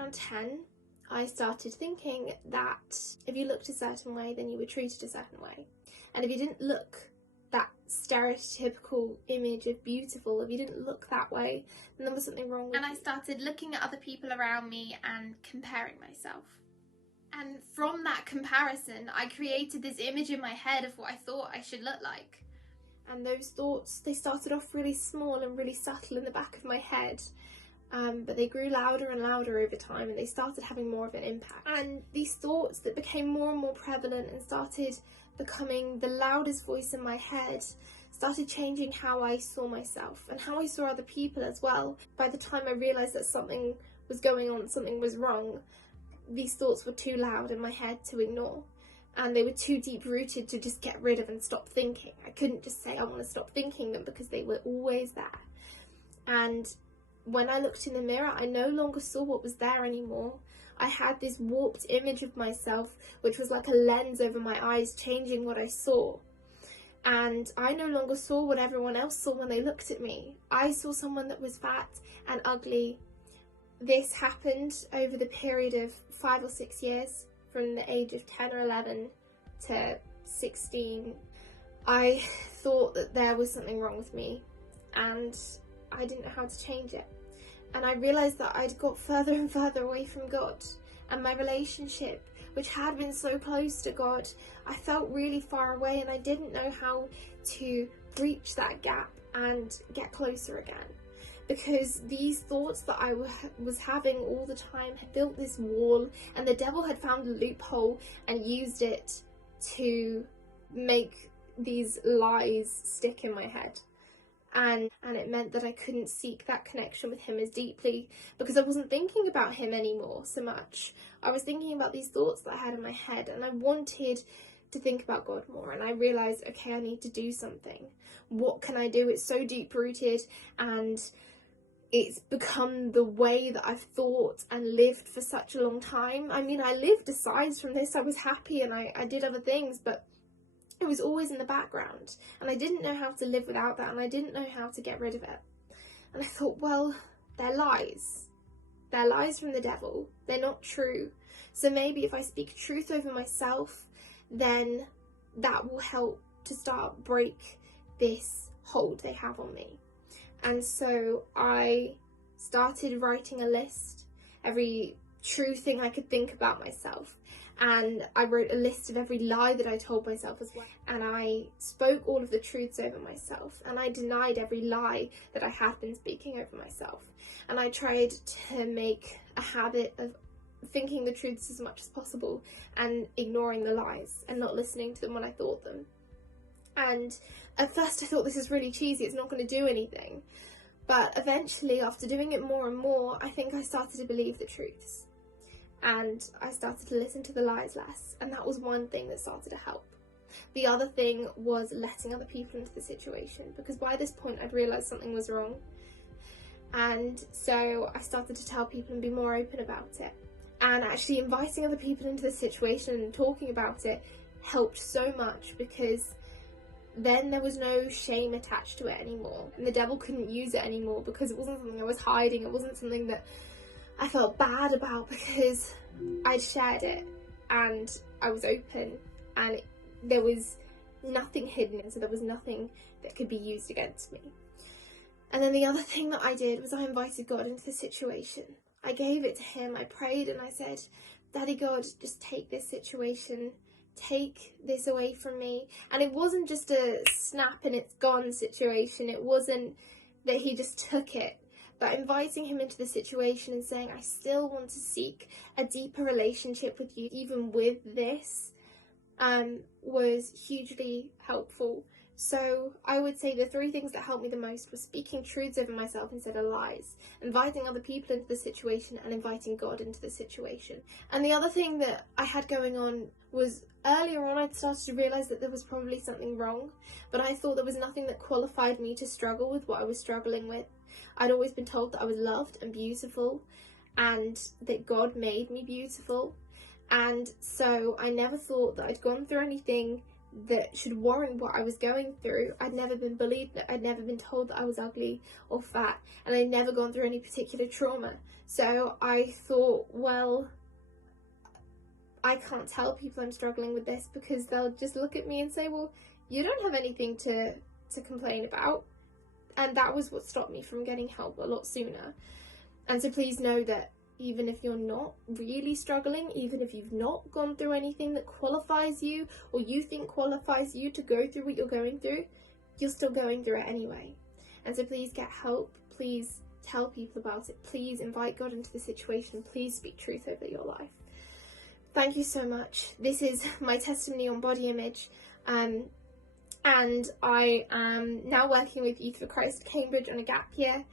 around 10, I started thinking that if you looked a certain way, then you were treated a certain way. And if you didn't look that stereotypical image of beautiful, if you didn't look that way, then there was something wrong with you. And I started looking at other people around me and comparing myself. And from that comparison, I created this image in my head of what I thought I should look like. And those thoughts, they started off really small and really subtle in the back of my head. But they grew louder and louder over time, and they started having more of an impact. And these thoughts that became more and more prevalent and started becoming the loudest voice in my head started changing how I saw myself and how I saw other people as well. By the time I realised that something was going on, something was wrong, these thoughts were too loud in my head to ignore. And they were too deep-rooted to just get rid of and stop thinking. I couldn't just say I want to stop thinking them because they were always there. And when I looked in the mirror, I no longer saw what was there anymore. I had this warped image of myself, which was like a lens over my eyes, changing what I saw. And I no longer saw what everyone else saw when they looked at me. I saw someone that was fat and ugly. This happened over the period of 5 or 6 years, from the age of 10 or 11 to 16. I thought that there was something wrong with me, and I didn't know how to change it. And I realised that I'd got further and further away from God, and my relationship, which had been so close to God, I felt really far away, and I didn't know how to breach that gap and get closer again. Because these thoughts that I was having all the time had built this wall, and the devil had found a loophole and used it to make these lies stick in my head. And it meant that I couldn't seek that connection with him as deeply, because I wasn't thinking about him anymore so much. I was thinking about these thoughts that I had in my head, and I wanted to think about God more. And I realised, okay, I need to do something. What can I do? It's so deep-rooted, and it's become the way that I've thought and lived for such a long time. I mean, I lived aside from this. I was happy and I did other things, but it was always in the background, and I didn't know how to live without that, and I didn't know how to get rid of it. And I thought, well, they're lies. They're lies from the devil. They're not true. So maybe if I speak truth over myself, then that will help to start break this hold they have on me. And so I started writing a list, every true thing I could think about myself. And I wrote a list of every lie that I told myself as well. And I spoke all of the truths over myself. And I denied every lie that I had been speaking over myself. And I tried to make a habit of thinking the truths as much as possible and ignoring the lies and not listening to them when I thought them. And at first I thought, this is really cheesy, it's not going to do anything. But eventually, after doing it more and more, I think I started to believe the truths. And I started to listen to the lies less, and that was one thing that started to help. The other thing was letting other people into the situation, because by this point I'd realised something was wrong. And so I started to tell people and be more open about it. And actually inviting other people into the situation and talking about it helped so much, because then there was no shame attached to it anymore, and the devil couldn't use it anymore, because it wasn't something I was hiding, it wasn't something that I felt bad about, because I'd shared it and I was open, and there was nothing hidden, and so there was nothing that could be used against me. And then the other thing that I did was I invited God into the situation. I gave it to him, I prayed, and I said, Daddy God, just take this situation, take this away from me. And it wasn't just a snap and it's gone situation, it wasn't that he just took it. But inviting him into the situation and saying, I still want to seek a deeper relationship with you, even with this, was hugely helpful. So I would say the 3 things that helped me the most were speaking truths over myself instead of lies, inviting other people into the situation, and inviting God into the situation. And the other thing that I had going on was, earlier on I'd started to realise that there was probably something wrong, but I thought there was nothing that qualified me to struggle with what I was struggling with. I'd always been told that I was loved and beautiful, and that God made me beautiful. And so I never thought that I'd gone through anything that should warrant what I was going through. I'd never been bullied, I'd never been told that I was ugly or fat, and I'd never gone through any particular trauma. So I thought, well, I can't tell people I'm struggling with this because they'll just look at me and say, well, you don't have anything to complain about. And that was what stopped me from getting help a lot sooner. And so please know that even if you're not really struggling, even if you've not gone through anything that qualifies you or you think qualifies you to go through what you're going through, you're still going through it anyway. And so please get help. Please tell people about it. Please invite God into the situation. Please speak truth over your life. Thank you so much. This is my testimony on body image. And I am now working with Youth for Christ Cambridge on a gap year.